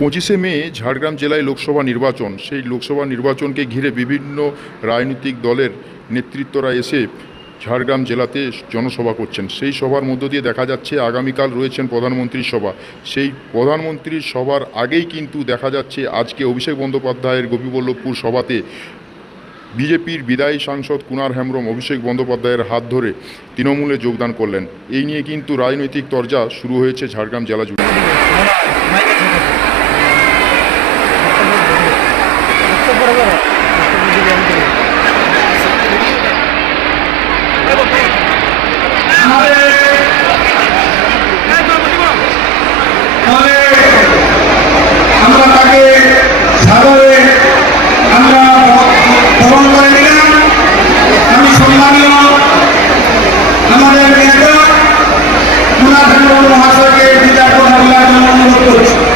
পঁচিশে মে ঝাড়গ্রাম জেলায় লোকসভা নির্বাচন। সেই লোকসভা নির্বাচনকে ঘিরে বিভিন্ন রাজনৈতিক দলের নেতৃত্বরা এসে ঝাড়গ্রাম জেলাতে জনসভা করছেন। সেই সভার মধ্য দিয়ে দেখা যাচ্ছে, আগামীকাল রয়েছেন প্রধানমন্ত্রীর সভা। সেই প্রধানমন্ত্রীর সভার আগেই কিন্তু দেখা যাচ্ছে, আজকে অভিষেক বন্দ্যোপাধ্যায়ের গোপীবল্লভপুর সভাতে বিজেপির বিদায়ী সাংসদ কুনার হেমব্রম, অভিষেক বন্দ্যোপাধ্যায়ের হাত ধরে তৃণমূলে যোগদান করলেন। এই নিয়ে কিন্তু রাজনৈতিক তরজা শুরু হয়েছে ঝাড়গ্রাম জেলা জুড়ে। আমাদের নেতা মুনাফিকুল মহাশয়কে বিদায় করার জন্য অনুরোধ করছি।